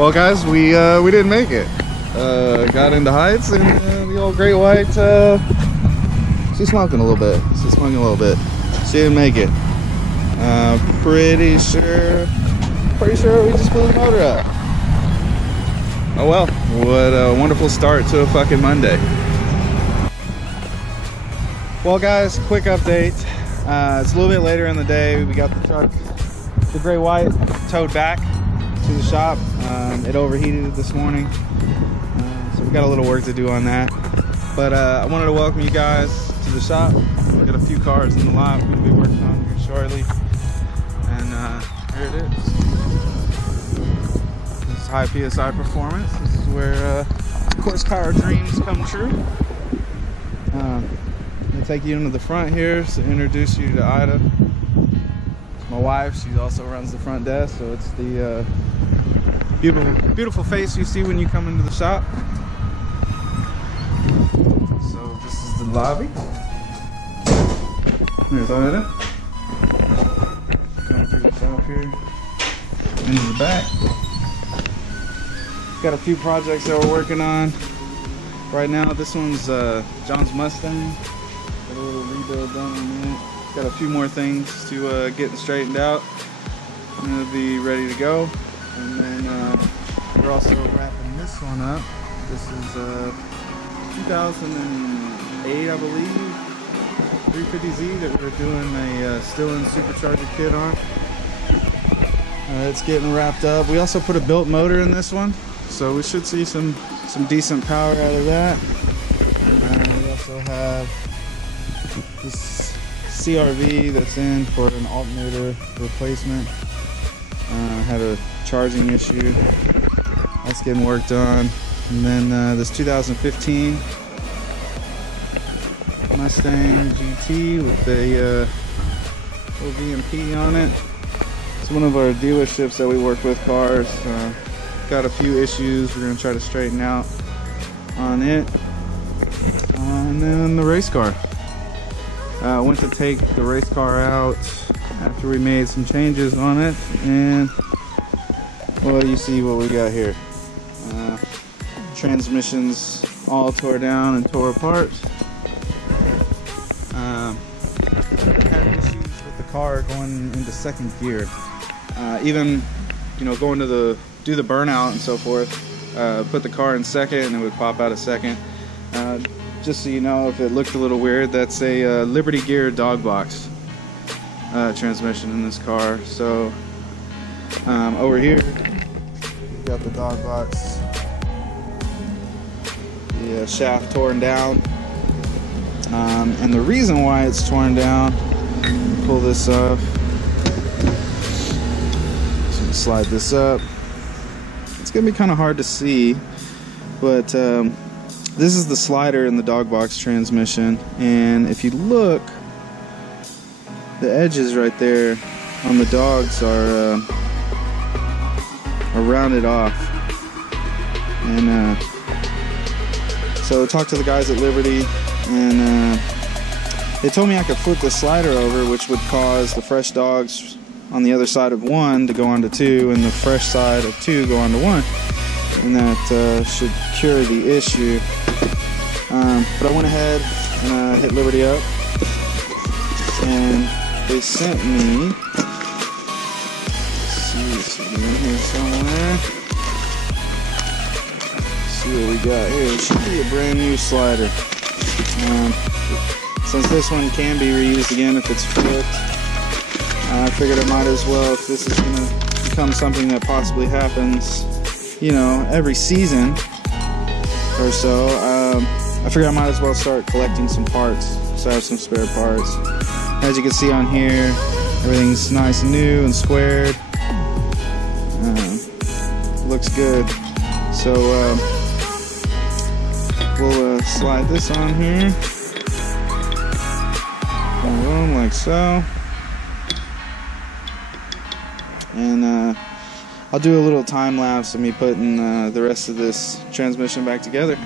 Well, guys, we didn't make it. Got into Heights, and the old Great White, she's smoking a little bit. She didn't make it. Pretty sure we just blew the motor up. Oh well, what a wonderful start to a fucking Monday. Well, guys, quick update. It's a little bit later in the day. We got the truck, the Great White, towed back to the shop. It overheated this morning, so we got a little work to do on that. But I wanted to welcome you guys to the shop. We got a few cars in the lot we're going to be working on here shortly, and here it is. This is high PSI performance. This is where, of course, car dreams come true. I'm going to take you into the front here to introduce you to Ida. My wife, she also runs the front desk, so it's the beautiful face you see when you come into the shop. So this is the lobby. There's Ida. Come through the shop here, into the back. Got a few projects that we're working on right now. This one's John's Mustang. Got a little rebuild done on it. Got a few more things to get straightened out. I'm gonna be ready to go, and then we're also wrapping this one up. This is 2008, I believe, 350Z that we're doing a still-in supercharger kit on. It's getting wrapped up. We also put a built motor in this one, so we should see some decent power out of that. We also have this CRV that's in for an alternator replacement. Had a charging issue. That's getting worked on. And then this 2015 Mustang GT with a little VMP on it. It's one of our dealerships that we work with cars. Got a few issues we're going to try to straighten out on it. And then the race car. I went to take the race car out after we made some changes on it, and well, you see what we got here. Transmissions all tore down and tore apart. Had issues with the car going into second gear. Even, you know, going to do the burnout and so forth. Put the car in second and it would pop out of second. Just so you know, if it looked a little weird, that's a Liberty Gear dog box transmission in this car. So over here we've got the dog box, the shaft torn down, and the reason why it's torn down, pull this off, so slide this up. It's gonna be kind of hard to see, but this is the slider in the dog box transmission, and if you look, the edges right there on the dogs are rounded off. And so I talked to the guys at Liberty, and they told me I could flip the slider over, which would cause the fresh dogs on the other side of 1 to go onto 2, and the fresh side of 2 go onto 1. And that should cure the issue. But I went ahead and hit Liberty up, and they sent me, let's see, it's in here somewhere. Let's see what we got here. It should be a brand new slider. Since this one can be reused again if it's flipped, I figured I might as well, if this is going to become something that possibly happens, you know, every season or so, I figured I might as well start collecting some parts, so I have some spare parts. As you can see on here, everything's nice and new and squared. Looks good. So we'll slide this on here. Boom, like so. And I'll do a little time lapse of me putting the rest of this transmission back together.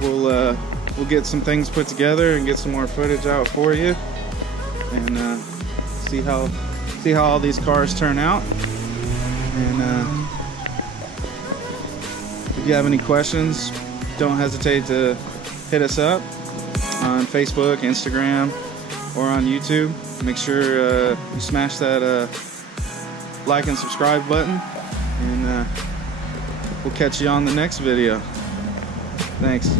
we'll get some things put together and get some more footage out for you, and see how all these cars turn out. And if you have any questions, don't hesitate to hit us up on Facebook, Instagram, or on YouTube. Make sure you smash that like and subscribe button, and we'll catch you on the next video. Thanks.